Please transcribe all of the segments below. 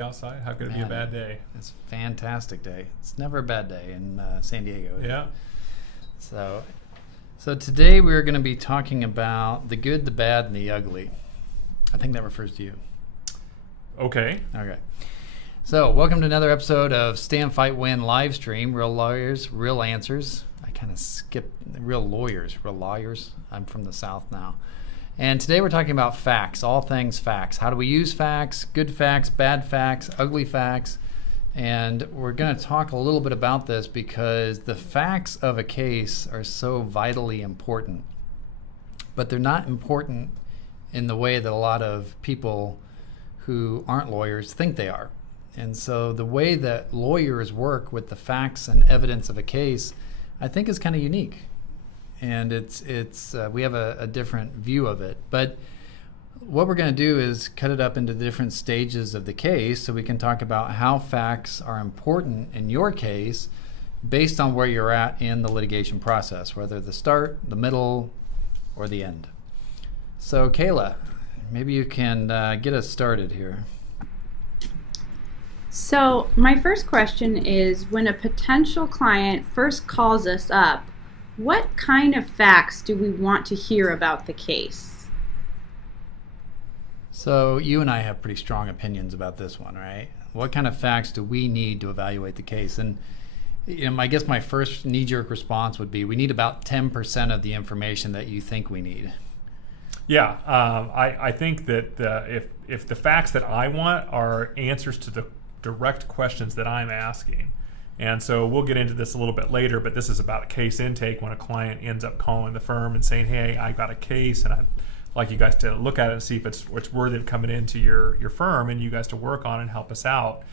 outside. How could it be a bad day? It's a fantastic day. It's never a bad day in San Diego. Yeah. So today we're going to be talking about the good, the bad, and the ugly. I think that refers to you. Okay. So welcome to another episode of Stand, Fight, Win live stream. Real lawyers, real answers. I kind of skipped real lawyers. I'm from the South now. And today we're talking about facts, all things facts. How do we use facts, good facts, bad facts, ugly facts? And we're going to talk a little bit about this because the facts of a case are so vitally important. But they're not important in the way that a lot of people who aren't lawyers think they are. And so the way that lawyers work with the facts and evidence of a case, I think is kind of unique. And we have a different view of it. But what we're going to do is cut it up into different stages of the case so we can talk about how facts are important in your case based on where you're at in the litigation process, whether the start, the middle, or the end. So Kayla, maybe you can get us started here. So my first question is, when a potential client first calls us up, what kind of facts do we want to hear about the case? So you and I have pretty strong opinions about this one, right? What kind of facts do we need to evaluate the case? And I guess my first knee-jerk response would be we need about 10% of the information that you think we need. Yeah, I think that if the facts that I want are answers to the direct questions that I'm asking. And so we'll get into this a little bit later, but this is about a case intake when a client ends up calling the firm and saying, hey, I got a case and I'd like you guys to look at it and see if it's worthy of coming into your firm and you guys to work on and help us out.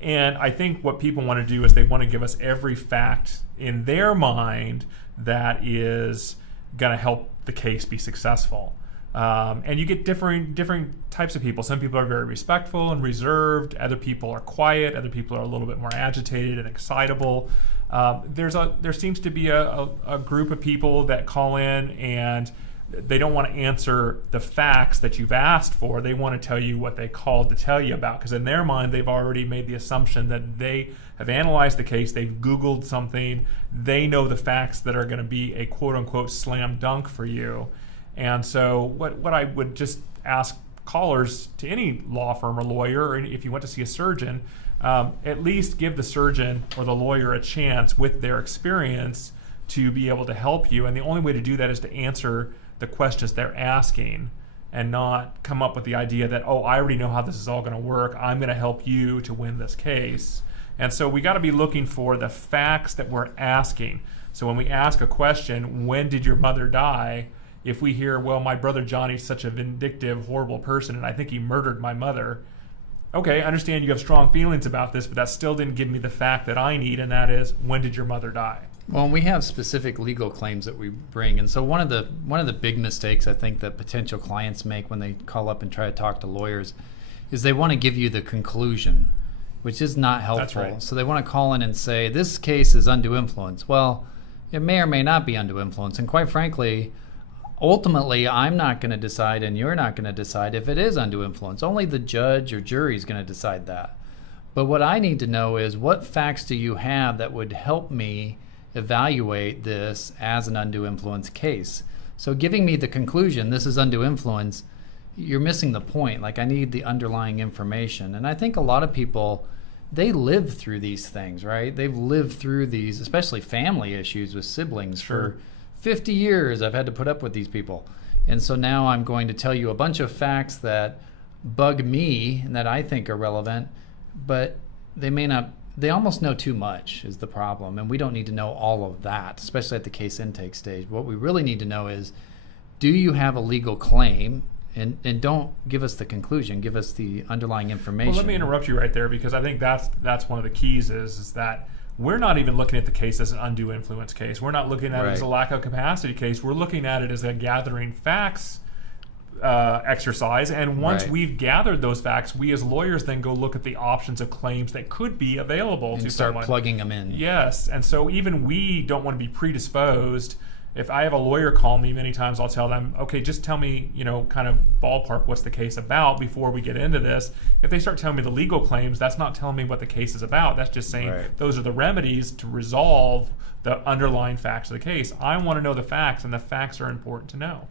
And I think what people want to do is they want to give us every fact in their mind that is going to help the case be successful. And you get different types of people. Some people are very respectful and reserved. Other people are quiet. Other people are a little bit more agitated and excitable. There seems to be a group of people that call in and they don't want to answer the facts that you've asked for. They want to tell you what they called to tell you about, because in their mind they've already made the assumption that they have analyzed the case, they've Googled something, they know the facts that are going to be a quote-unquote slam dunk for you. And so what I would just ask callers to any law firm or lawyer, or if you went to see a surgeon, at least give the surgeon or the lawyer a chance with their experience to be able to help you. And the only way to do that is to answer the questions they're asking and not come up with the idea that, oh, I already know how this is all going to work. I'm going to help you to win this case. And so we got to be looking for the facts that we're asking. So when we ask a question, when did your mother die? If we hear, well, my brother Johnny's such a vindictive, horrible person, and I think he murdered my mother. Okay, I understand you have strong feelings about this, but that still didn't give me the fact that I need, and that is, when did your mother die? Well, we have specific legal claims that we bring, and so one of the big mistakes I think that potential clients make when they call up and try to talk to lawyers is they want to give you the conclusion, which is not helpful. That's right. So they want to call in and say, this case is undue influence. Well, it may or may not be undue influence, and quite frankly, ultimately, I'm not going to decide and you're not going to decide if it is undue influence. Only the judge or jury is going to decide that. But what I need to know is, what facts do you have that would help me evaluate this as an undue influence case? So giving me the conclusion, this is undue influence, you're missing the point. Like, I need the underlying information. And I think a lot of people, they live through these things, right? They've lived through these, especially family issues with siblings. Sure. For 50 years I've had to put up with these people. And so now I'm going to tell you a bunch of facts that bug me and that I think are relevant, but they almost know too much is the problem. And we don't need to know all of that, especially at the case intake stage. What we really need to know is, do you have a legal claim? And don't give us the conclusion, give us the underlying information. Well, let me interrupt you right there, because I think that's one of the keys is that we're not even looking at the case as an undue influence case. We're not looking at it as a lack of capacity case. We're looking at it as a gathering facts exercise. And once we've gathered those facts, we as lawyers then go look at the options of claims that could be available and to start someone. Plugging them in. Yes. And so even we don't want to be predisposed if I have a lawyer call me, many times I'll tell them, okay, just tell me, kind of ballpark what's the case about before we get into this. If they start telling me the legal claims, that's not telling me what the case is about. That's just saying those are the remedies to resolve the underlying facts of the case. I want to know the facts, and the facts are important to know.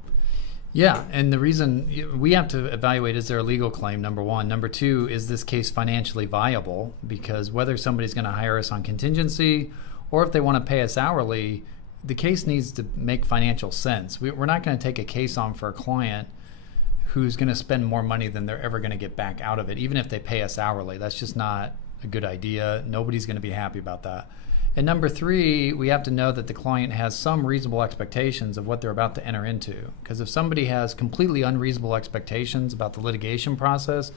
Yeah, and the reason we have to evaluate, is there a legal claim, number one. Number two, is this case financially viable? Because whether somebody's going to hire us on contingency or if they want to pay us hourly, the case needs to make financial sense. We're not going to take a case on for a client who's going to spend more money than they're ever going to get back out of it, even if they pay us hourly. That's just not a good idea. Nobody's going to be happy about that. And number three, we have to know that the client has some reasonable expectations of what they're about to enter into. Because if somebody has completely unreasonable expectations about the litigation process,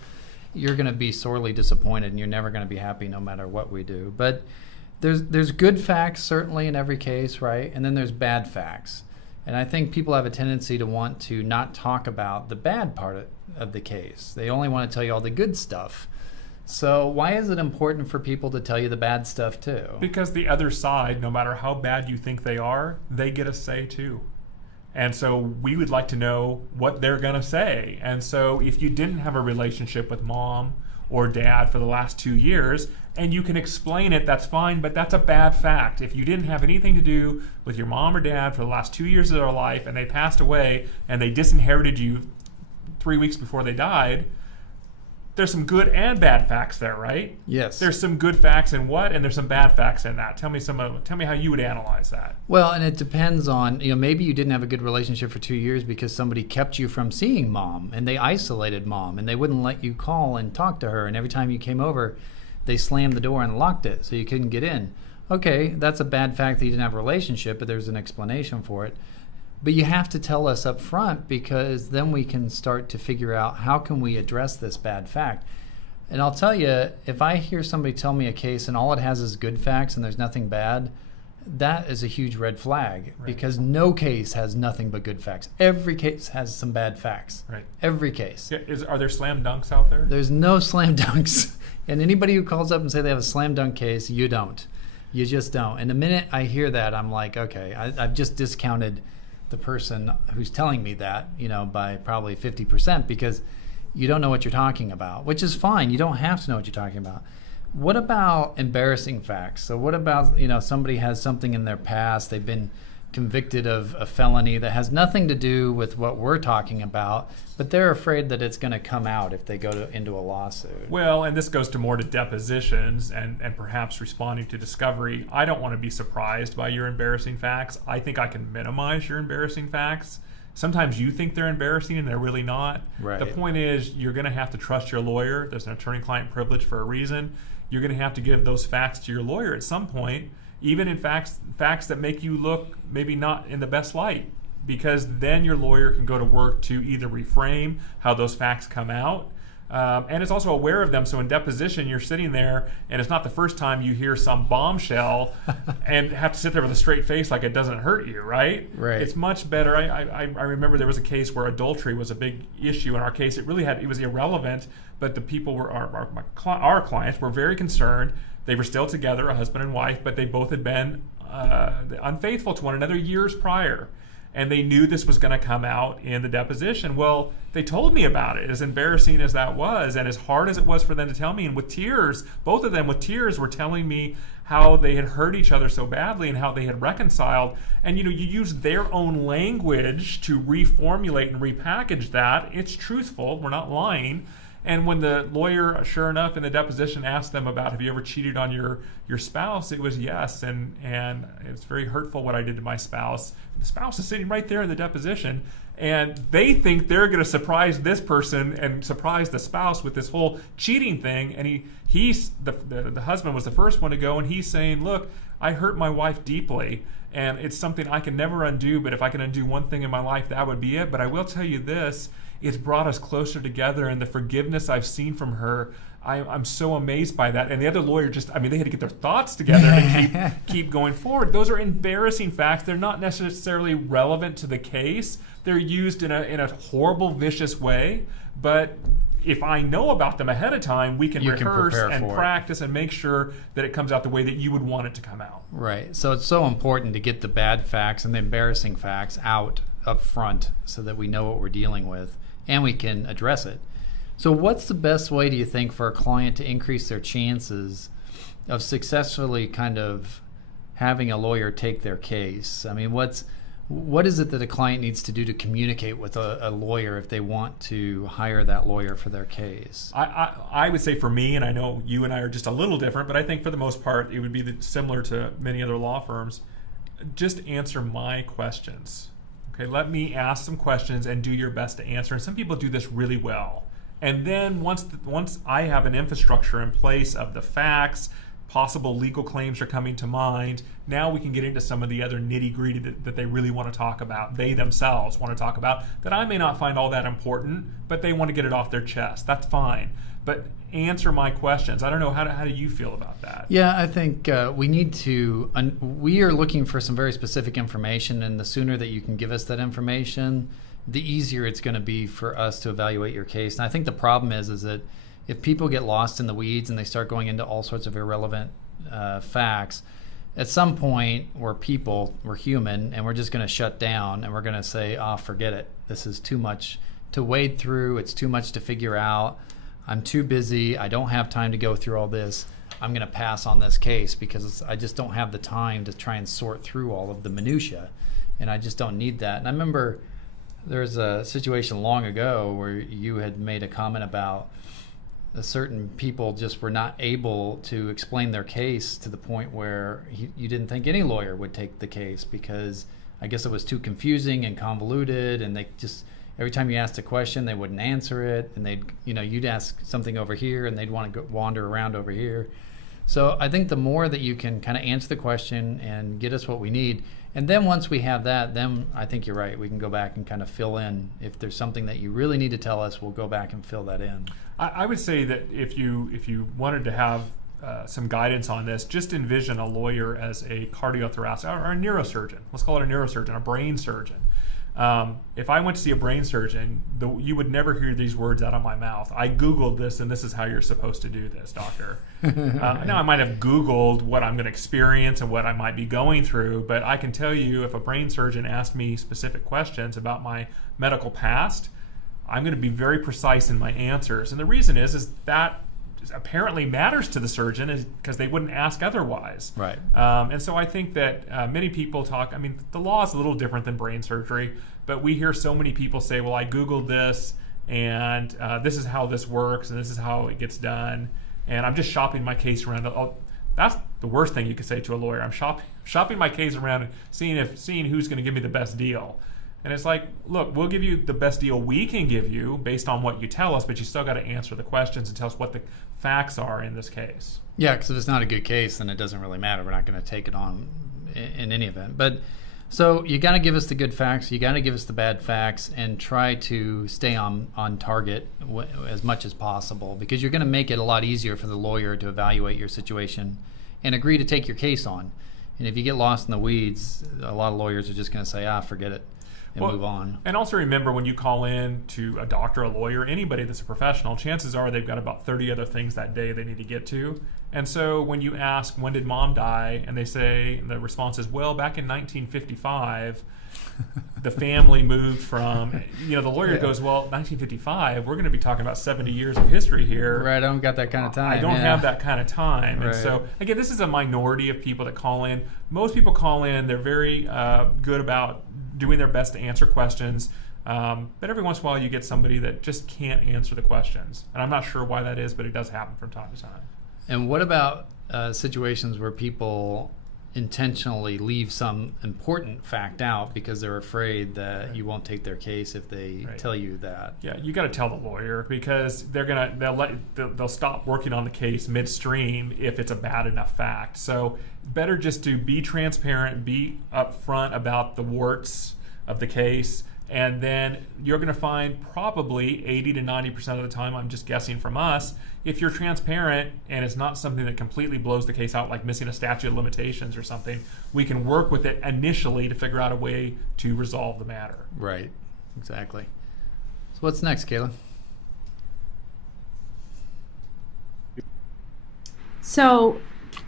you're going to be sorely disappointed, and you're never going to be happy no matter what we do. But there's good facts certainly in every case, right? And then there's bad facts. And I think people have a tendency to want to not talk about the bad part of the case. They only want to tell you all the good stuff. So why is it important for people to tell you the bad stuff too? Because the other side, no matter how bad you think they are, they get a say too. And so we would like to know what they're going to say. And so if you didn't have a relationship with mom or dad for the last 2 years, and you can explain it, that's fine, but that's a bad fact. If you didn't have anything to do with your mom or dad for the last 2 years of their life, and they passed away, and they disinherited you 3 weeks before they died, there's some good and bad facts there, right? Yes. There's some good facts in what, and there's some bad facts in that. Tell me how you would analyze that. Well, and it depends on, maybe you didn't have a good relationship for 2 years because somebody kept you from seeing mom, and they isolated mom, and they wouldn't let you call and talk to her, and every time you came over, they slammed the door and locked it so you couldn't get in. Okay, that's a bad fact that you didn't have a relationship, but there's an explanation for it. But you have to tell us up front, because then we can start to figure out how can we address this bad fact. And I'll tell you, if I hear somebody tell me a case and all it has is good facts and there's nothing bad, that is a huge red flag, because no case has nothing but good facts. Every case has some bad facts. Right. Every case. Yeah, are there slam dunks out there? There's no slam dunks. And anybody who calls up and say they have a slam dunk case, you don't. You just don't. And the minute I hear that, I'm like, okay, I've just discounted the person who's telling me that, by probably 50%, because you don't know what you're talking about, which is fine. You don't have to know what you're talking about. What about embarrassing facts? So what about, somebody has something in their past, they've been convicted of a felony that has nothing to do with what we're talking about, but they're afraid that it's going to come out if they go into a lawsuit. Well, and this goes more to depositions and perhaps responding to discovery. I don't want to be surprised by your embarrassing facts. I think I can minimize your embarrassing facts. Sometimes you think they're embarrassing and they're really not. Right. The point is, you're going to have to trust your lawyer. There's an attorney-client privilege for a reason. You're going to have to give those facts to your lawyer at some point, even in facts that make you look maybe not in the best light, because then your lawyer can go to work to either reframe how those facts come out, and it's also aware of them. So in deposition, you're sitting there, and it's not the first time you hear some bombshell and have to sit there with a straight face like it doesn't hurt you, right? Right. It's much better. I remember there was a case where adultery was a big issue in our case. It was irrelevant, but the people were our clients were very concerned. They were still together, a husband and wife, but they both had been unfaithful to one another years prior. And they knew this was going to come out in the deposition. Well, they told me about it, as embarrassing as that was, and as hard as it was for them to tell me. And with tears, both of them with tears were telling me how they had hurt each other so badly and how they had reconciled. And you use their own language to reformulate and repackage that. It's truthful. We're not lying. And when the lawyer, sure enough, in the deposition asked them about, have you ever cheated on your spouse? It was yes, and it's very hurtful what I did to my spouse. The spouse is sitting right there in the deposition, and they think they're going to surprise this person and surprise the spouse with this whole cheating thing. And the husband was the first one to go, and he's saying, look, I hurt my wife deeply, and it's something I can never undo, but if I can undo one thing in my life, that would be it. But I will tell you this, it's brought us closer together, and the forgiveness I've seen from her, I'm so amazed by that. And the other lawyer they had to get their thoughts together and keep going forward. Those are embarrassing facts. They're not necessarily relevant to the case. They're used in a horrible, vicious way, but if I know about them ahead of time, we can You can rehearse prepare and for it. practice and make sure that it comes out the way that you would want it to come out. Right. So it's so important to get the bad facts and the embarrassing facts out up front so that we know what we're dealing with and we can address it. So what's the best way, do you think, for a client to increase their chances of successfully kind of having a lawyer take their case? I mean, what is it that a client needs to do to communicate with a lawyer if they want to hire that lawyer for their case? I would say for me, and I know you and I are just a little different, but I think for the most part it would be similar to many other law firms. Just answer my questions. Okay, let me ask some questions and do your best to answer. And some people do this really well. And then once I have an infrastructure in place of the facts, possible legal claims are coming to mind, now we can get into some of the other nitty-gritty that they really want to talk about, they themselves want to talk about, that I may not find all that important, but they want to get it off their chest. That's fine. But answer my questions. I don't know, how do you feel about that? Yeah, I think we need to, we are looking for some very specific information, and the sooner that you can give us that information, the easier it's going to be for us to evaluate your case. And I think the problem is that if people get lost in the weeds and they start going into all sorts of irrelevant facts, at some point we're human, and we're just going to shut down and we're going to say, forget it. This is too much to wade through. It's too much to figure out. I'm too busy. I don't have time to go through all this. I'm going to pass on this case because I just don't have the time to try and sort through all of the minutia, and I just don't need that. And I remember there was a situation long ago where you had made a comment about certain people just were not able to explain their case to the point where you didn't think any lawyer would take the case because I guess it was too confusing and convoluted, and they just, every time you asked a question, they wouldn't answer it, and you'd ask something over here and they'd want to wander around over here. So I think the more that you can kind of answer the question and get us what we need, and then once we have that, then I think you're right. We can go back and kind of fill in. If there's something that you really need to tell us, we'll go back and fill that in. I would say that if you wanted to have some guidance on this, just envision a lawyer as a cardiothoracic or a neurosurgeon. Let's call it a neurosurgeon, a brain surgeon. If I went to see a brain surgeon, you would never hear these words out of my mouth. I Googled this, and this is how you're supposed to do this, doctor. Now, I might have Googled what I'm going to experience and what I might be going through, but I can tell you if a brain surgeon asked me specific questions about my medical past, I'm going to be very precise in my answers. And the reason is that apparently matters to the surgeon is because they wouldn't ask otherwise. Right. And so I think that many people talk, I mean, the law is a little different than brain surgery, but we hear so many people say, well, I Googled this, and this is how this works, and this is how it gets done, and I'm just shopping my case around. That's the worst thing you could say to a lawyer. I'm shopping my case around and seeing who's going to give me the best deal. And it's like, look, we'll give you the best deal we can give you based on what you tell us, but you still got to answer the questions and tell us what the facts are in this case. Yeah, because if it's not a good case, then it doesn't really matter. We're not going to take it on in any event. But so you got to give us the good facts, you got to give us the bad facts, and try to stay on target as much as possible, because you're going to make it a lot easier for the lawyer to evaluate your situation and agree to take your case on. And if you get lost in the weeds, a lot of lawyers are just going to say, forget it, and move on. And also remember, when you call in to a doctor, a lawyer, anybody that's a professional, chances are they've got about 30 other things that day they need to get to. And so when you ask, when did mom die? And they say, the response is, well, back in 1955, the family moved from, the lawyer goes, well, 1955, we're going to be talking about 70 years of history here. Right, I don't got that kind of time. I don't have that kind of time. Right. And so, again, this is a minority of people that call in. Most people call in, they're very good about doing their best to answer questions. But every once in a while you get somebody that just can't answer the questions. And I'm not sure why that is, but it does happen from time to time. And what about situations where people intentionally leave some important fact out because they're afraid that you won't take their case if they tell you that? Yeah, you got to tell the lawyer, because they'll stop working on the case midstream if it's a bad enough fact. So better just to be transparent, be upfront about the warts of the case, and then you're going to find probably 80 to 90% of the time, I'm just guessing from us, if you're transparent and it's not something that completely blows the case out, like missing a statute of limitations or something, we can work with it initially to figure out a way to resolve the matter. Right, exactly. So what's next, Kayla? So,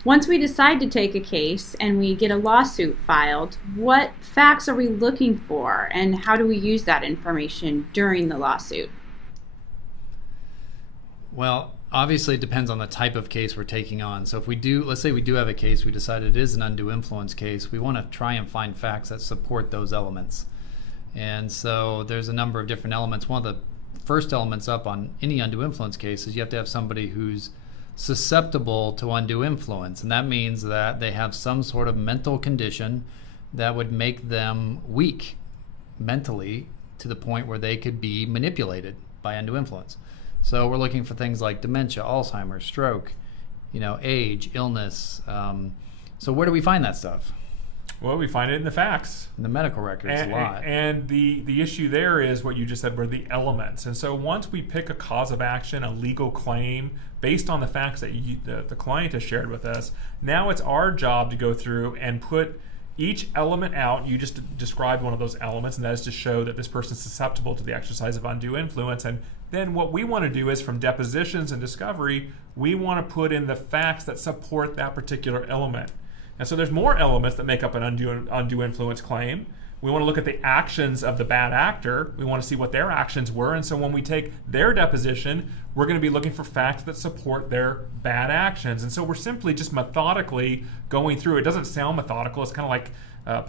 once we decide to take a case and we get a lawsuit filed, what facts are we looking for and how do we use that information during the lawsuit? Well, obviously it depends on the type of case we're taking on. So if we do, let's say we do have a case, we decide it is an undue influence case, we want to try and find facts that support those elements. And so there's a number of different elements. One of the first elements up on any undue influence case is you have to have somebody who's susceptible to undue influence. And that means that they have some sort of mental condition that would make them weak mentally to the point where they could be manipulated by undue influence. So we're looking for things like dementia, Alzheimer's, stroke, age, illness. So where do we find that stuff? Well, we find it in the facts. In the medical records, a lot. And the issue there is what you just said were the elements. And so once we pick a cause of action, a legal claim, based on the facts that the client has shared with us, now it's our job to go through and put each element out. You just described one of those elements, and that is to show that this person is susceptible to the exercise of undue influence. And then what we want to do is, from depositions and discovery, we want to put in the facts that support that particular element. And so there's more elements that make up an undue influence claim. We want to look at the actions of the bad actor. We want to see what their actions were. And so when we take their deposition, we're going to be looking for facts that support their bad actions. And so we're simply just methodically going through. It doesn't sound methodical. It's kind of like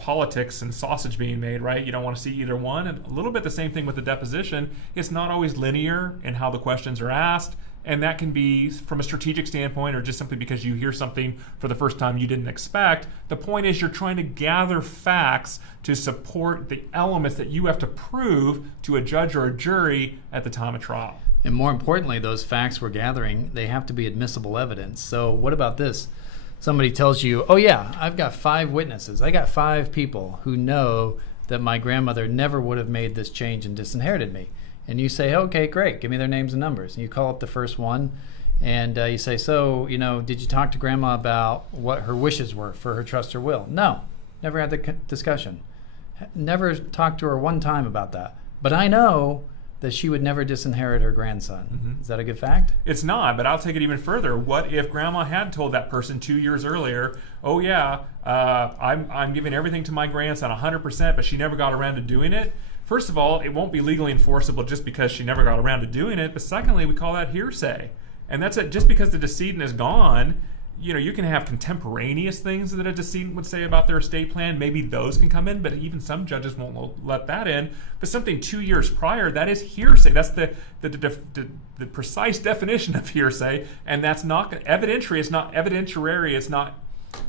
politics and sausage being made, right? You don't want to see either one. And a little bit the same thing with the deposition. It's not always linear in how the questions are asked. And that can be from a strategic standpoint or just simply because you hear something for the first time you didn't expect. The point is you're trying to gather facts to support the elements that you have to prove to a judge or a jury at the time of trial. And more importantly, those facts we're gathering, they have to be admissible evidence. So what about this? Somebody tells you, oh yeah, I've got 5 witnesses. I got 5 people who know that my grandmother never would have made this change and disinherited me. And you say, okay, great, give me their names and numbers. And you call up the first one and you say, so, did you talk to Grandma about what her wishes were for her trust or will? No, never had the discussion. Never talked to her one time about that. But I know that she would never disinherit her grandson. Mm-hmm. Is that a good fact? It's not, but I'll take it even further. What if Grandma had told that person 2 years earlier, oh yeah, I'm giving everything to my grandson 100%, but she never got around to doing it? First of all, it won't be legally enforceable just because she never got around to doing it. But secondly, we call that hearsay. And that's it. Just because the decedent is gone, you can have contemporaneous things that a decedent would say about their estate plan. Maybe those can come in, but even some judges won't let that in. But something 2 years prior, that is hearsay. That's the precise definition of hearsay. And that's not evidentiary. It's not evidentiary. It's not,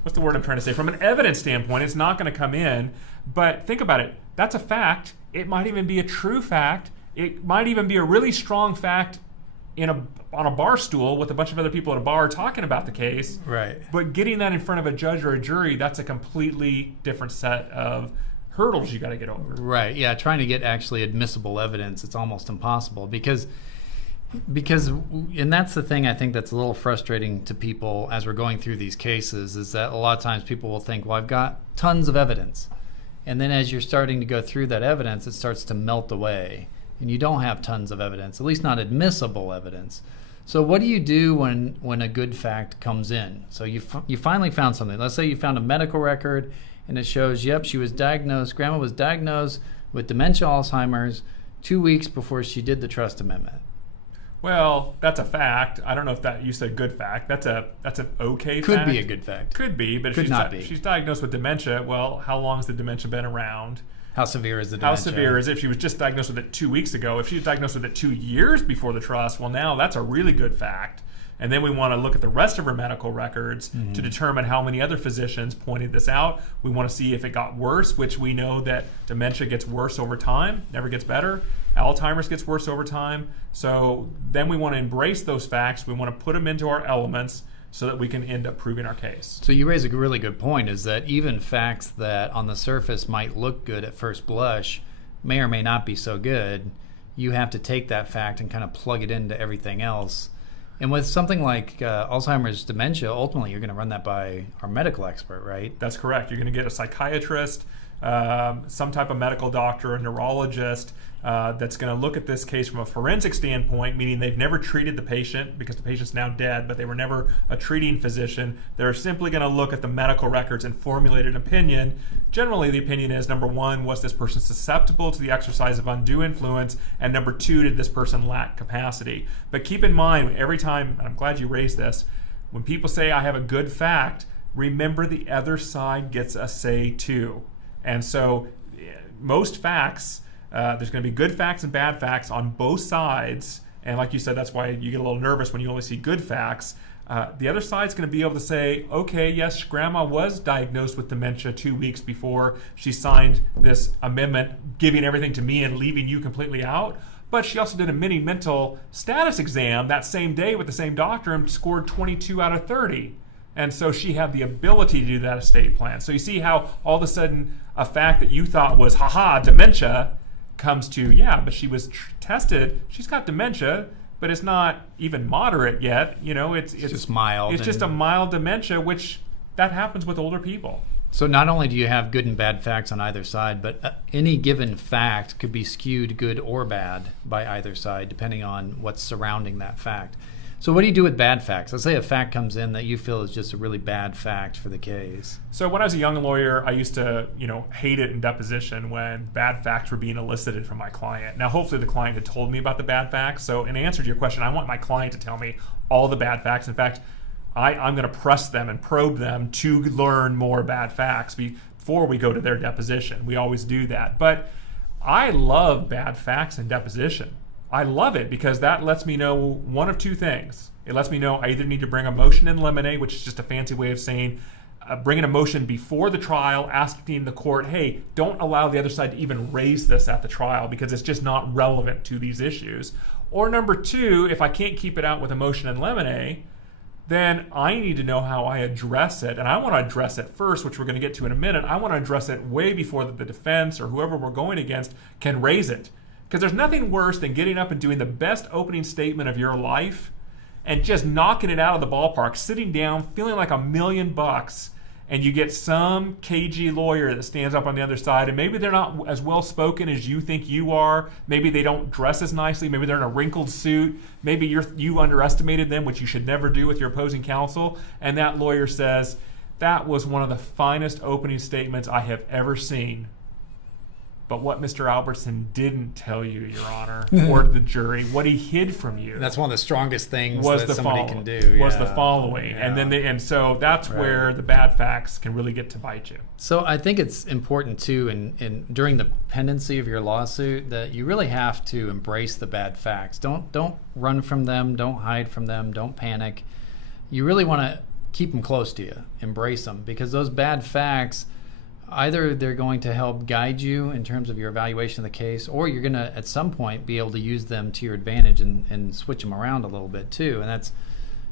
what's the word I'm trying to say? From an evidence standpoint, it's not going to come in. But think about it. That's a fact. It might even be a true fact. It might even be a really strong fact on a bar stool with a bunch of other people at a bar talking about the case. Right. But getting that in front of a judge or a jury, that's a completely different set of hurdles you got to get over. Right. Yeah. Trying to get actually admissible evidence, it's almost impossible because, and that's the thing I think that's a little frustrating to people as we're going through these cases, is that a lot of times people will think, well, I've got tons of evidence. And then as you're starting to go through that evidence, it starts to melt away. And you don't have tons of evidence, at least not admissible evidence. So what do you do when a good fact comes in? So you finally found something. Let's say you found a medical record and it shows, yep, Grandma was diagnosed with dementia, Alzheimer's 2 weeks before she did the trust amendment. Well, that's a fact. I don't know if that you said good fact. That's an okay fact. Could be a good fact. Could be, but if she's diagnosed with dementia, well, how long has the dementia been around? How severe is the dementia? How severe is it? If she was just diagnosed with it 2 weeks ago? If she was diagnosed with it 2 years before the trust, well, now that's a really good fact. And then we want to look at the rest of her medical records to determine how many other physicians pointed this out. We want to see if it got worse, which we know that dementia gets worse over time, never gets better. Alzheimer's gets worse over time. So then we want to embrace those facts. We want to put them into our elements so that we can end up proving our case. So you raise a really good point, is that even facts that on the surface might look good at first blush may or may not be so good. You have to take that fact and kind of plug it into everything else. And with something like Alzheimer's dementia, ultimately you're going to run that by our medical expert, right? That's correct. You're going to get a psychiatrist some type of medical doctor, a neurologist, that's going to look at this case from a forensic standpoint, meaning they've never treated the patient because the patient's now dead, but they were never a treating physician. They're simply going to look at the medical records and formulate an opinion. Generally, the opinion is, number one, was this person susceptible to the exercise of undue influence? And number two, did this person lack capacity? But keep in mind, every time, and I'm glad you raised this, when people say I have a good fact, remember the other side gets a say too. And so most facts, there's going to be good facts and bad facts on both sides. And like you said, that's why you get a little nervous when you only see good facts. The other side's going to be able to say, okay, yes, grandma was diagnosed with dementia 2 weeks before she signed this amendment, giving everything to me and leaving you completely out. But she also did a mini mental status exam that same day with the same doctor and scored 22 out of 30. And so she had the ability to do that estate plan. So you see how all of a sudden a fact that you thought was, dementia, comes to, but she was tested. She's got dementia, but it's not even moderate yet. It's just mild. It's just a mild dementia, which that happens with older people. So not only do you have good and bad facts on either side, but any given fact could be skewed good or bad by either side, depending on what's surrounding that fact. So what do you do with bad facts? Let's say a fact comes in that you feel is just a really bad fact for the case. So when I was a young lawyer, I used to, hate it in deposition when bad facts were being elicited from my client. Now, hopefully the client had told me about the bad facts. So in answer to your question, I want my client to tell me all the bad facts. In fact, I'm going to press them and probe them to learn more bad facts before we go to their deposition. We always do that. But I love bad facts in deposition. I love it because that lets me know one of two things. It lets me know I either need to bring a motion in limine, which is just a fancy way of saying bringing a motion before the trial, asking the court, hey, don't allow the other side to even raise this at the trial because it's just not relevant to these issues. Or number two, if I can't keep it out with a motion in limine, then I need to know how I address it. And I want to address it first, which we're going to get to in a minute. I want to address it way before the defense or whoever we're going against can raise it. Because there's nothing worse than getting up and doing the best opening statement of your life and just knocking it out of the ballpark, sitting down, feeling like $1 million, and you get some cagey lawyer that stands up on the other side, and maybe they're not as well spoken as you think you are. Maybe they don't dress as nicely. Maybe they're in a wrinkled suit. Maybe you underestimated them, which you should never do with your opposing counsel. And that lawyer says, that was one of the finest opening statements I have ever seen. But what Mr. Albertson didn't tell you, Your Honor, or the jury, what he hid from you. That's one of the strongest things that somebody can do. Was the following. Yeah. And so that's where the bad facts can really get to bite you. So I think it's important too in during the pendency of your lawsuit that you really have to embrace the bad facts. Don't run from them, don't hide from them, don't panic. You really want to keep them close to you, embrace them, because those bad facts, either they're going to help guide you in terms of your evaluation of the case, or you're going to, at some point, be able to use them to your advantage and switch them around a little bit too. And that's,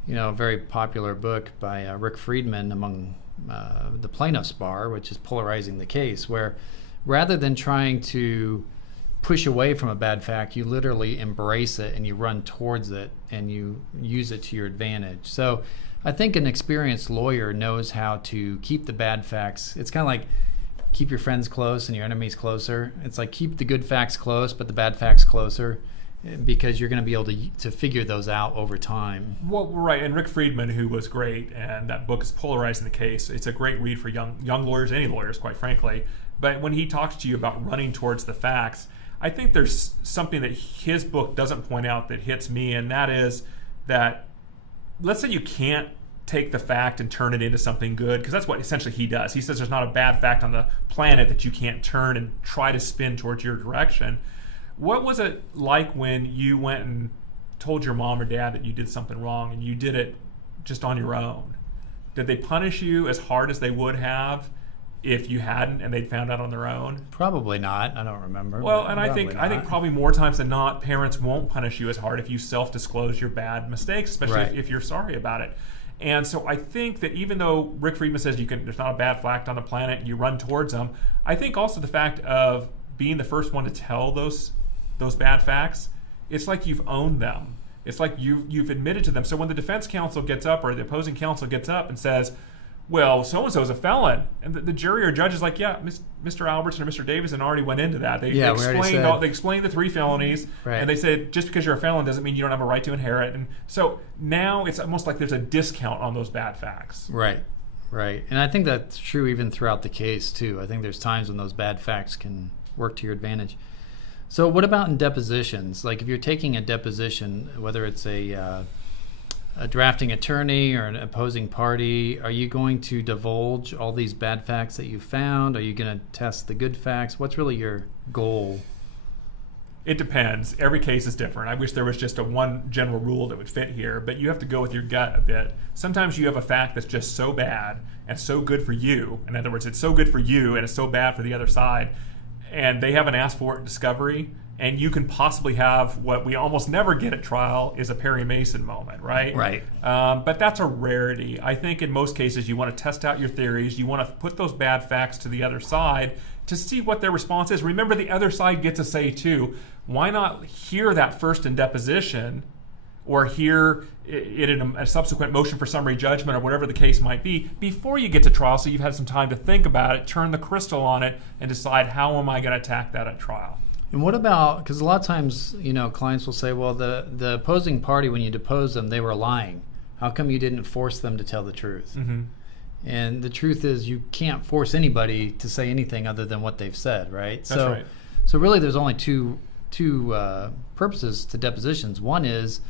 a very popular book by Rick Friedman among the plaintiffs' bar, which is Polarizing the Case, where rather than trying to push away from a bad fact, you literally embrace it and you run towards it and you use it to your advantage. So I think an experienced lawyer knows how to keep the bad facts. It's kind of like keep your friends close and your enemies closer. It's like keep the good facts close, but the bad facts closer, because you're going to be able to figure those out over time. Well, right. And Rick Friedman, who was great, and that book is Polarizing the Case. It's a great read for young lawyers, any lawyers, quite frankly. But when he talks to you about running towards the facts, I think there's something that his book doesn't point out that hits me, and that is that let's say you can't take the fact and turn it into something good, because that's what essentially he does. He says there's not a bad fact on the planet that you can't turn and try to spin towards your direction. What was it like when you went and told your mom or dad that you did something wrong and you did it just on your own? Did they punish you as hard as they would have if you hadn't and they'd found out on their own? Probably not. I don't remember. Well, and I think probably more times than not, parents won't punish you as hard if you self-disclose your bad mistakes, especially if you're sorry about it. And so I think that even though Rick Friedman says there's not a bad fact on the planet and you run towards them, I think also the fact of being the first one to tell those bad facts, it's like you've owned them. It's like you've admitted to them. So when the defense counsel gets up or the opposing counsel gets up and says, well, so-and-so is a felon. And the jury or judge is like, yeah, Mr. Albertson or Mr. Davidson already went into that. They explained the 3 felonies, and they said just because you're a felon doesn't mean you don't have a right to inherit. And so now it's almost like there's a discount on those bad facts. Right. And I think that's true even throughout the case, too. I think there's times when those bad facts can work to your advantage. So what about in depositions? Like if you're taking a deposition, whether it's a drafting attorney or an opposing party, are you going to divulge all these bad facts that you found? Are you going to test the good facts? What's really your goal? It depends. Every case is different. I wish there was just a one general rule that would fit here, but you have to go with your gut a bit. Sometimes you have a fact that's just so bad and so good for you. In other words, it's so good for you and it's so bad for the other side, and they haven't asked for it in discovery, and you can possibly have what we almost never get at trial is a Perry Mason moment, right? Right. But that's a rarity. I think in most cases you want to test out your theories. You want to put those bad facts to the other side to see what their response is. Remember, the other side gets a say too. Why not hear that first in deposition, or hear it in a subsequent motion for summary judgment or whatever the case might be before you get to trial, so you've had some time to think about it, turn the crystal on it, and decide how am I going to attack that at trial. And what about, because a lot of times, clients will say, well, the opposing party, when you depose them, they were lying. How come you didn't force them to tell the truth? Mm-hmm. And the truth is you can't force anybody to say anything other than what they've said, right? That's right. So really there's only two purposes to depositions. One is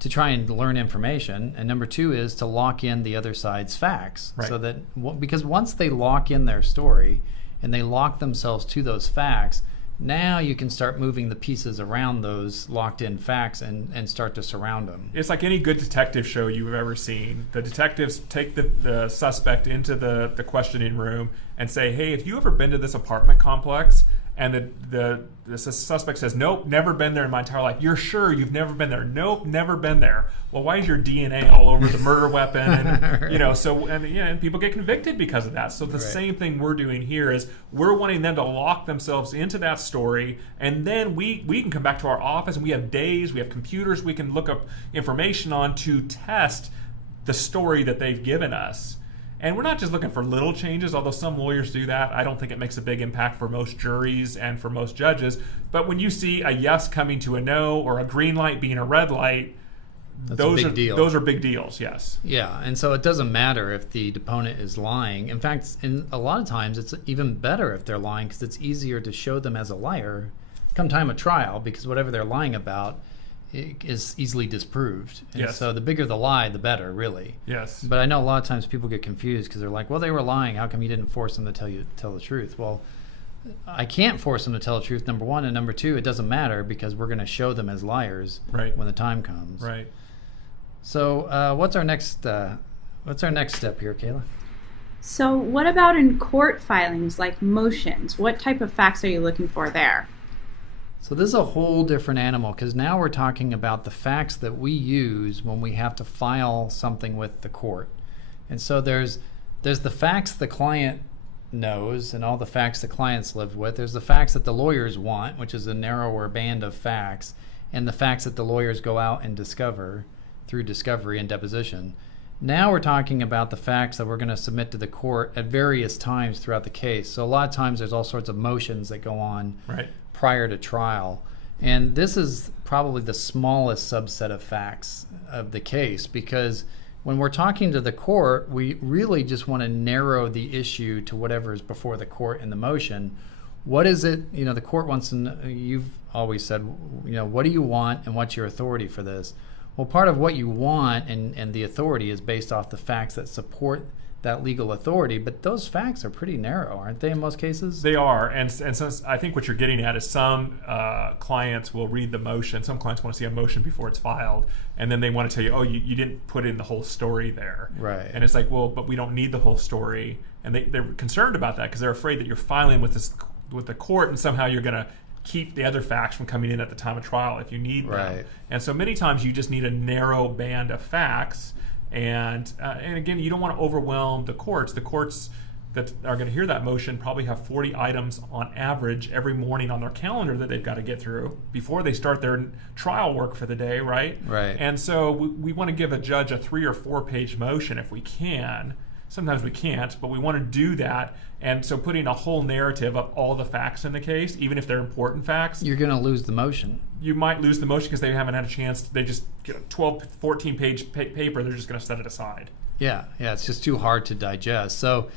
to try and learn information, and number 2 is to lock in the other side's facts. Right. So that, because once they lock in their story and they lock themselves to those facts, now you can start moving the pieces around those locked in facts and start to surround them. It's like any good detective show you've ever seen. The detectives take the suspect into the questioning room and say, hey, have you ever been to this apartment complex? And the suspect says, nope, never been there in my entire life. You're sure you've never been there? Nope, never been there. Well, why is your DNA all over the murder weapon? And, and people get convicted because of that. So the same thing we're doing here is we're wanting them to lock themselves into that story, and then we can come back to our office, and we have days, we have computers we can look up information on to test the story that they've given us. And we're not just looking for little changes, although some lawyers do that. I don't think it makes a big impact for most juries and for most judges. But when you see a yes coming to a no, or a green light being a red light, those are big deals, yes. Yeah, and so it doesn't matter if the deponent is lying. In fact, a lot of times it's even better if they're lying, because it's easier to show them as a liar come time of trial, because whatever they're lying about is easily disproved. And yes. So the bigger the lie, the better, really. Yes. But I know a lot of times people get confused because they're like, well, they were lying. How come you didn't force them to tell the truth? Well, I can't force them to tell the truth, number 1. And number 2, it doesn't matter, because we're going to show them as liars when the time comes. Right. So what's our next step here, Kayla? So what about in court filings like motions? What type of facts are you looking for there? So this is a whole different animal, because now we're talking about the facts that we use when we have to file something with the court. And so there's the facts the client knows and all the facts the clients live with. There's the facts that the lawyers want, which is a narrower band of facts, and the facts that the lawyers go out and discover through discovery and deposition. Now we're talking about the facts that we're going to submit to the court at various times throughout the case. So a lot of times there's all sorts of motions that go on prior to trial. And this is probably the smallest subset of facts of the case, because when we're talking to the court, we really just want to narrow the issue to whatever is before the court in the motion. What is it, the court wants to know, you've always said, what do you want and what's your authority for this? Well, part of what you want and the authority is based off the facts that support that legal authority, but those facts are pretty narrow, aren't they, in most cases? They are, and since I think what you're getting at is some clients will read the motion. Some clients want to see a motion before it's filed, and then they want to tell you, oh, you didn't put in the whole story there. Right. And it's like, well, but we don't need the whole story, and they're concerned about that because they're afraid that you're filing with the court, and somehow you're going to keep the other facts from coming in at the time of trial if you need them. Right. And so many times you just need a narrow band of facts. And again, you don't want to overwhelm the courts. The courts that are going to hear that motion probably have 40 items on average every morning on their calendar that they've got to get through before they start their trial work for the day, right? Right. And so we want to give a judge a 3 or 4 page motion if we can, Sometimes we can't, but we want to do that. And so putting a whole narrative of all the facts in the case, even if they're important facts, You're going to lose the motion. you might lose the motion because they haven't had a chance. They just get a 12, 14-page paper. They're just going to set it aside. Yeah, it's just too hard to digest. So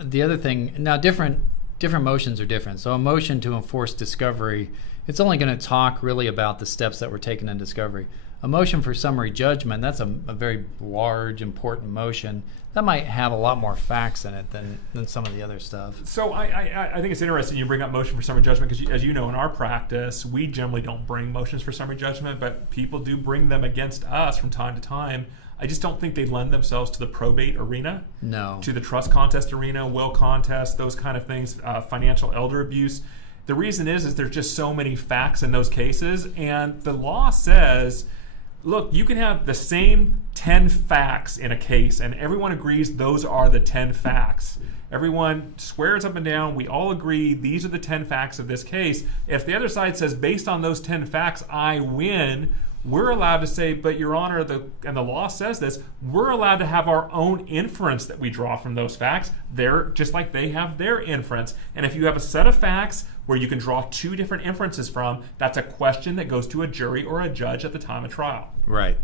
the other thing, now different motions are different. So a motion to enforce discovery, it's only going to talk really about the steps that were taken in discovery. A motion for summary judgment, that's a very large, important motion. That might have a lot more facts in it than some of the other stuff. So I think it's interesting you bring up motion for summary judgment because, as you know, in our practice, we generally don't bring motions for summary judgment, but people do bring them against us from time to time. I just don't think they lend themselves to the probate arena, No. to the trust contest arena, will contest, those kind of things, financial elder abuse. The reason is there's just so many facts in those cases, and the law says, look, you can have the same 10 facts in a case, and everyone agrees those are the 10 facts. Everyone swears up and down, we all agree these are the 10 facts of this case. If the other side says, based on those 10 facts, I win, we're allowed to say, but Your Honor, and the law says this, we're allowed to have our own inference that we draw from those facts. They're just like they have their inference. And if you have a set of facts where you can draw two different inferences from, that's a question that goes to a jury or a judge at the time of trial. Right.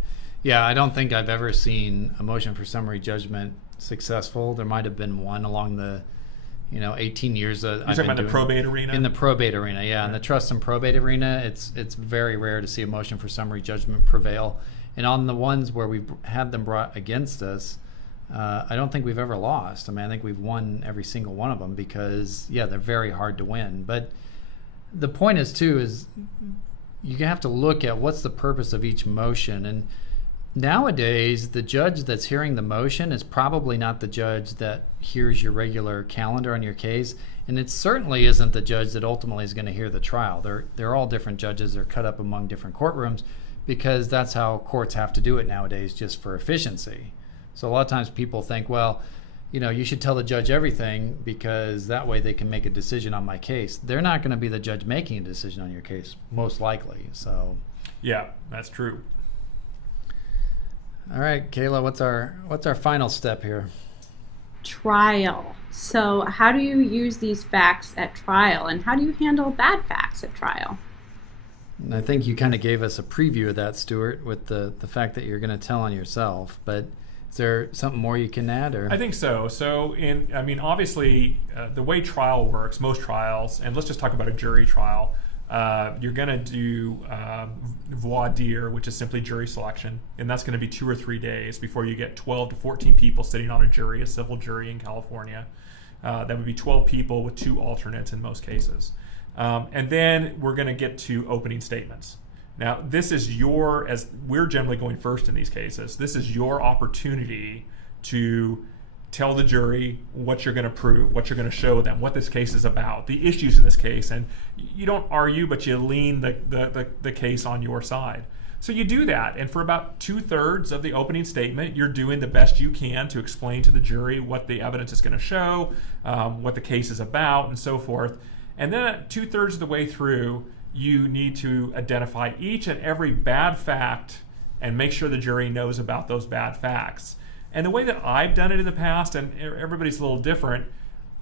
Yeah, I don't think I've ever seen a motion for summary judgment successful. There might have been one along the 18 years that You're I've talking been about the probate arena? In the probate arena, yeah. In the trust and probate arena, it's very rare to see a motion for summary judgment prevail. And on the ones where we've had them brought against us, I don't think we've ever lost. I mean, I think we've won every single one of them because, yeah, they're very hard to win. But the point is you have to look at what's the purpose of each motion. And nowadays, the judge that's hearing the motion is probably not the judge that hears your regular calendar on your case, and it certainly isn't the judge that ultimately is going to hear the trial. They're all different judges. They're cut up among different courtrooms because that's how courts have to do it nowadays, just for efficiency. So a lot of times people think, well, you should tell the judge everything because that way they can make a decision on my case. They're not going to be the judge making a decision on your case, most likely. So, yeah, that's true. All right, Kayla, what's our final step here? Trial. So how do you use these facts at trial, and how do you handle bad facts at trial? And I think you kind of gave us a preview of that, Stuart, with the fact that you're going to tell on yourself. But is there something more you can add? Or I think so. So, obviously, the way trial works, most trials, and let's just talk about a jury trial, you're going to do voir dire, which is simply jury selection, and that's going to be 2 or 3 days before you get 12 to 14 people sitting on a jury, a civil jury in California. That would be 12 people with 2 alternates in most cases. And then we're going to get to opening statements. Now, this is as we're generally going first in these cases, this is your opportunity to tell the jury what you're going to prove, what you're going to show them, what this case is about, the issues in this case. And you don't argue, but you lean the case on your side. So you do that, and for about 2/3 of the opening statement, you're doing the best you can to explain to the jury what the evidence is going to show, what the case is about, and so forth. And then at 2/3 of the way through, you need to identify each and every bad fact and make sure the jury knows about those bad facts. And the way that I've done it in the past, and everybody's a little different,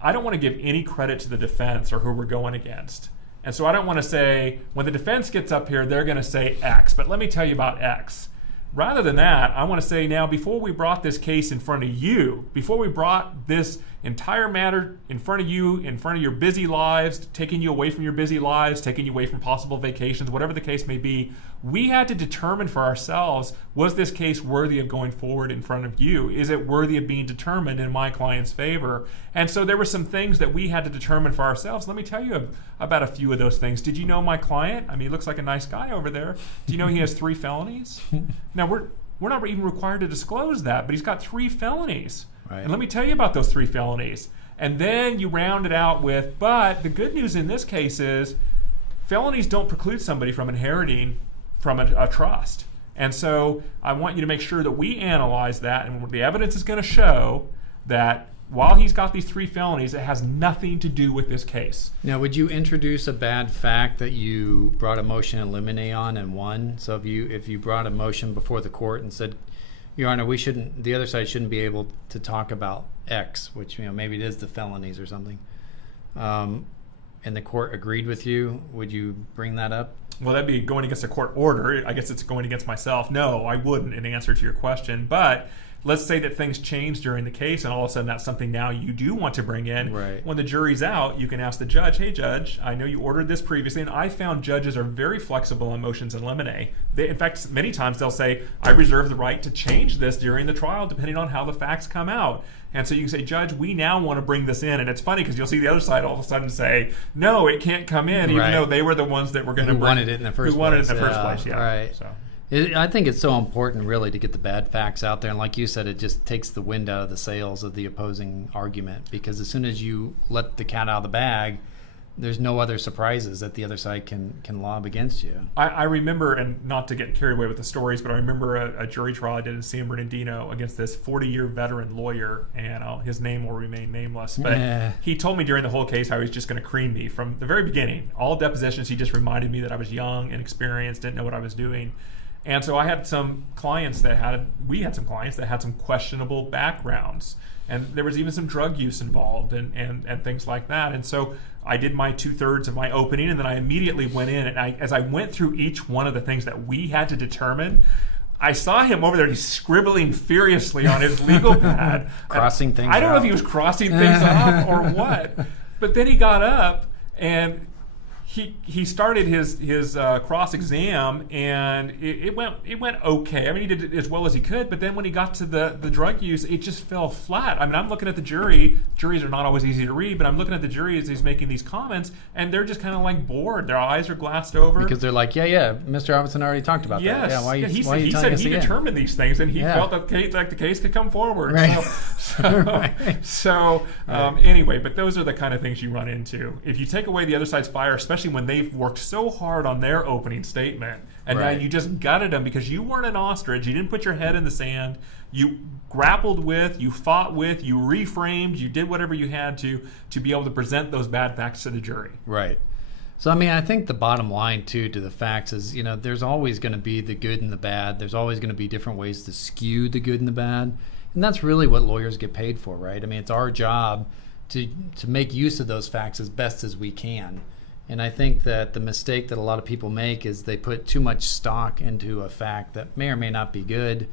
I don't want to give any credit to the defense or who we're going against. And so I don't want to say, when the defense gets up here, they're going to say X, but let me tell you about X. Rather than that, I want to say now, before we brought this case in front of you, before we brought this entire matter in front of you, in front of your busy lives, taking you away from your busy lives, taking you away from possible vacations, whatever the case may be, we had to determine for ourselves, was this case worthy of going forward in front of you? Is it worthy of being determined in my client's favor? And so there were some things that we had to determine for ourselves. Let me tell you about a few of those things. Did you know my client? I mean, he looks like a nice guy over there. Do you know he has 3 felonies? Now, we're not even required to disclose that, but he's got 3 felonies. Right. And let me tell you about those 3 felonies. And then you round it out with, but the good news in this case is felonies don't preclude somebody from inheriting from a trust. And so I want you to make sure that we analyze that, and the evidence is going to show that while he's got these 3 felonies, it has nothing to do with this case. Now, would you introduce a bad fact that you brought a motion in limine on and won? So if you brought a motion before the court and said, Your Honor, the other side shouldn't be able to talk about X, which, maybe it is the felonies or something. And the court agreed with you. Would you bring that up? Well, that'd be going against a court order. I guess it's going against myself. No, I wouldn't, in answer to your question. But let's say that things change during the case and all of a sudden that's something now you do want to bring in. Right. When the jury's out, you can ask the judge, hey, judge, I know you ordered this previously, and I found judges are very flexible on motions in limine. In fact, many times they'll say, I reserve the right to change this during the trial depending on how the facts come out. And so you can say, Judge, we now want to bring this in. And it's funny because you'll see the other side all of a sudden say, no, it can't come in, even though they were the ones that were going to bring wanted it in the first place. Who wanted it in the first place, yeah. Right. So. I think it's so important, really, to get the bad facts out there. And like you said, it just takes the wind out of the sails of the opposing argument. Because as soon as you let the cat out of the bag, there's no other surprises that the other side can lob against you. I remember, and not to get carried away with the stories, but I remember a jury trial I did in San Bernardino against this 40-year veteran lawyer, and his name will remain nameless. But he told me during the whole case how he was just going to cream me from the very beginning. All depositions, he just reminded me that I was young, inexperienced, didn't know what I was doing. And so we had some clients that had some questionable backgrounds. And there was even some drug use involved and things like that. And so I did my 2/3 of my opening, and then I immediately went in. And as I went through each one of the things that we had to determine, I saw him over there. He's scribbling furiously on his legal pad. Crossing things I don't out. know if he was crossing things off or what. But then he got up and he started his cross exam, and it went okay. I mean, he did it as well as he could, but then when he got to the drug use, it just fell flat. I mean, I'm looking at the jury. Juries are not always easy to read, but I'm looking at the jury as he's making these comments, and they're just kind of like bored. Their eyes are glassed over because they're like, yeah, Mr. Robinson already talked about that. Yeah, why are you he telling said us he again? determined these things, and he felt that the case could come forward. Right. So anyway, but those are the kind of things you run into if you take away the other side's fire, especially when they've worked so hard on their opening statement, and now you just gutted them because you weren't an ostrich. You didn't put your head in the sand. You grappled with, you fought with, you reframed, you did whatever you had to be able to present those bad facts to the jury. Right. So, I mean, I think the bottom line, too, to the facts is, there's always going to be the good and the bad. There's always going to be different ways to skew the good and the bad. And that's really what lawyers get paid for, right? I mean, it's our job to make use of those facts as best as we can. And I think that the mistake that a lot of people make is they put too much stock into a fact that may or may not be good,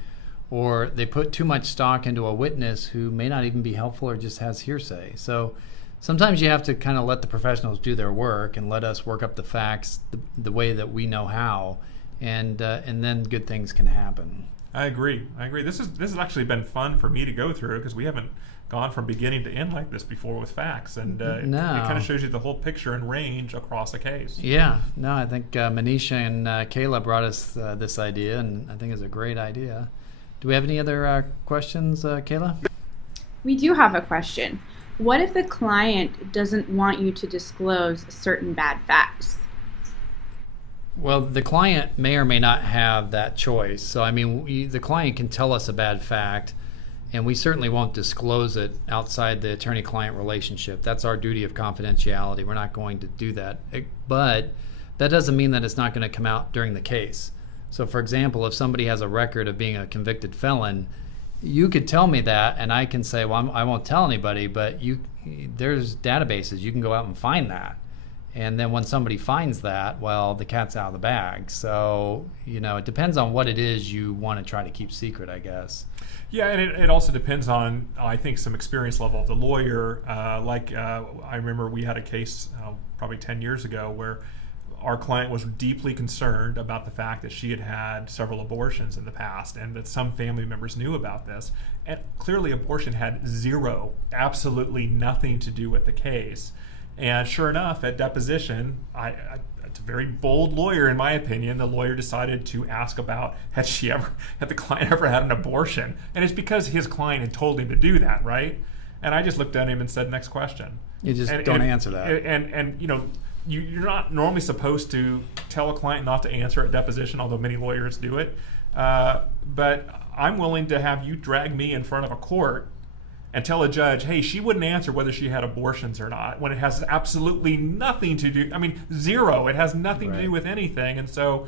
or they put too much stock into a witness who may not even be helpful or just has hearsay. So sometimes you have to kind of let the professionals do their work and let us work up the facts the way that we know how, and then good things can happen. I agree. This has actually been fun for me to go through because we haven't gone from beginning to end like this before with facts, and it kind of shows you the whole picture and range across a case. Yeah, no, I think Manisha and Kayla brought us this idea, and I think it's a great idea. Do we have any other questions, Kayla? We do have a question. What if the client doesn't want you to disclose certain bad facts? Well, the client may or may not have that choice. So, I mean, the client can tell us a bad fact, and we certainly won't disclose it outside the attorney-client relationship. That's our duty of confidentiality. We're not going to do that. But that doesn't mean that it's not going to come out during the case. So, for example, if somebody has a record of being a convicted felon, you could tell me that, and I can say, well, I won't tell anybody, but there's databases. You can go out and find that. And then when somebody finds that, well, the cat's out of the bag. So, it depends on what it is you want to try to keep secret, I guess. Yeah, and it also depends on, I think, some experience level of the lawyer. I remember we had a case probably 10 years ago where our client was deeply concerned about the fact that she had had several abortions in the past and that some family members knew about this. And clearly abortion had absolutely nothing to do with the case. And sure enough, at deposition, it's a very bold lawyer, in my opinion. The lawyer decided to ask about had the client ever had an abortion, and it's because his client had told him to do that, right? And I just looked at him and said, "Next question." You just don't answer that. And you're not normally supposed to tell a client not to answer at deposition, although many lawyers do it. But I'm willing to have you drag me in front of a court and tell a judge, hey, she wouldn't answer whether she had abortions or not, when it has absolutely nothing to do, zero. It has nothing to do with anything. And so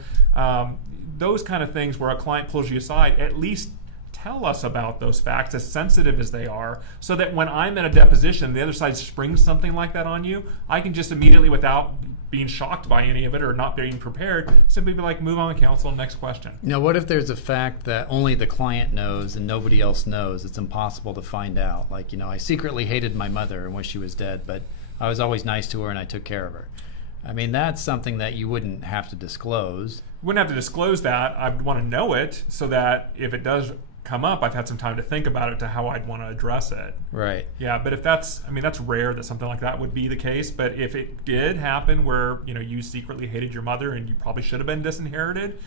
those kind of things where a client pulls you aside, at least tell us about those facts, as sensitive as they are, so that when I'm in a deposition, the other side springs something like that on you, I can just immediately, without being shocked by any of it or not being prepared, simply be like, move on to counsel, next question. Now, what if there's a fact that only the client knows and nobody else knows? It's impossible to find out. Like, I secretly hated my mother and wish she was dead, but I was always nice to her and I took care of her. I mean, that's something that you wouldn't have to disclose. Wouldn't have to disclose that. I'd want to know it so that if it does come up, I've had some time to think about it to how I'd want to address it. Right. Yeah, but if that's rare that something like that would be the case. But if it did happen where, you secretly hated your mother and you probably should have been disinherited,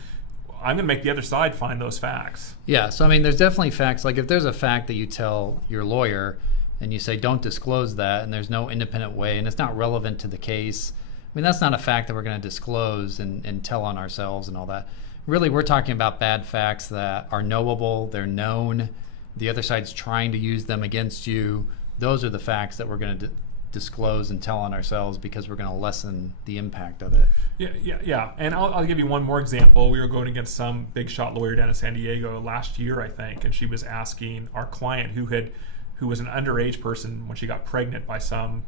I'm going to make the other side find those facts. Yeah, so there's definitely facts. Like if there's a fact that you tell your lawyer and you say, don't disclose that, and there's no independent way, and it's not relevant to the case, that's not a fact that we're going to disclose and tell on ourselves and all that. Really, we're talking about bad facts that are knowable, they're known, the other side's trying to use them against you. Those are the facts that we're going to disclose and tell on ourselves because we're going to lessen the impact of it. Yeah. And I'll give you one more example. We were going against some big shot lawyer down in San Diego last year, I think, and she was asking our client who was an underage person when she got pregnant by some,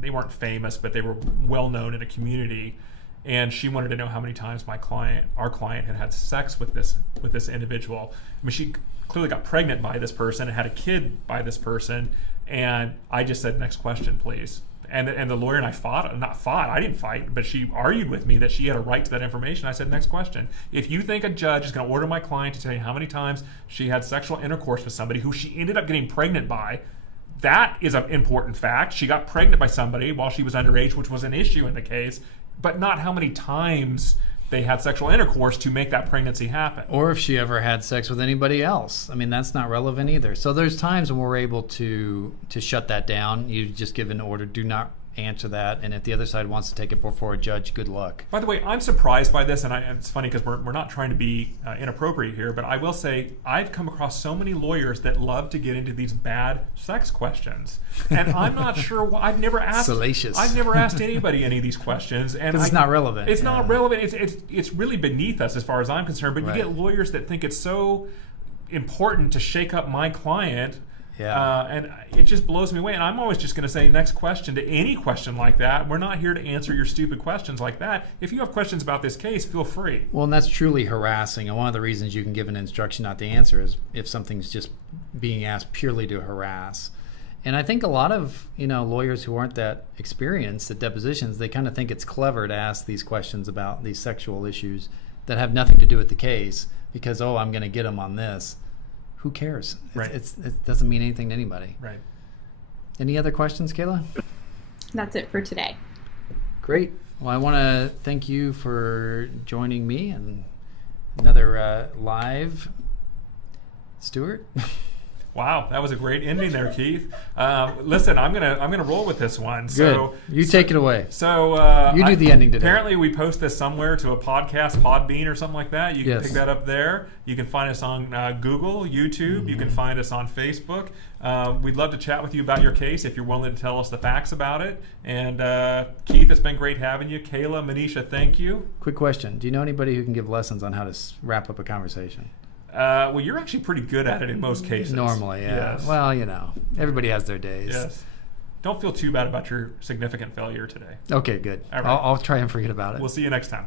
they weren't famous, but they were well known in a community. And she wanted to know how many times our client had sex with this individual. She clearly got pregnant by this person and had a kid by this person. And I just said, next question, please. And the lawyer and I I didn't fight, but she argued with me that she had a right to that information. I said, next question. If you think a judge is going to order my client to tell you how many times she had sexual intercourse with somebody who she ended up getting pregnant by, that is an important fact. She got pregnant by somebody while she was underage, which was an issue in the case, but not how many times they had sexual intercourse to make that pregnancy happen. Or if she ever had sex with anybody else. That's not relevant either. So there's times when we're able to shut that down. You just give an order, do not answer that, and if the other side wants to take it before a judge, good luck. By the way, I'm surprised by this, and it's funny because we're not trying to be inappropriate here, but I will say I've come across so many lawyers that love to get into these bad sex questions, and I'm not sure why. I've never asked Salacious. I've never asked anybody any of these questions, and it's not relevant. It's not relevant. It's really beneath us as far as I'm concerned. But right. You get lawyers that think it's so important to shake up my client. Yeah. And it just blows me away. And I'm always just going to say next question to any question like that. We're not here to answer your stupid questions like that. If you have questions about this case, feel free. Well, and that's truly harassing. And one of the reasons you can give an instruction not to answer is if something's just being asked purely to harass. And I think a lot of lawyers who aren't that experienced at depositions, they kind of think it's clever to ask these questions about these sexual issues that have nothing to do with the case because, I'm going to get them on this. Who cares? Right. It doesn't mean anything to anybody. Right. Any other questions, Kayla? That's it for today. Great. Well, I want to thank you for joining me and another live. Stuart? Wow, that was a great ending there, Keith. Listen, I'm gonna roll with this one. Good. So you take it away. So you do the ending today. Apparently, we post this somewhere to a podcast, Podbean or something like that. You can pick that up there. You can find us on Google, YouTube. Mm-hmm. You can find us on Facebook. We'd love to chat with you about your case if you're willing to tell us the facts about it. And Keith, it's been great having you. Kayla, Manisha, thank you. Quick question: do you know anybody who can give lessons on how to wrap up a conversation? Well, you're actually pretty good at it in most cases. Normally, yeah. Yes. Well, everybody has their days. Yes. Don't feel too bad about your significant failure today. Okay, good. All right. I'll try and forget about it. We'll see you next time.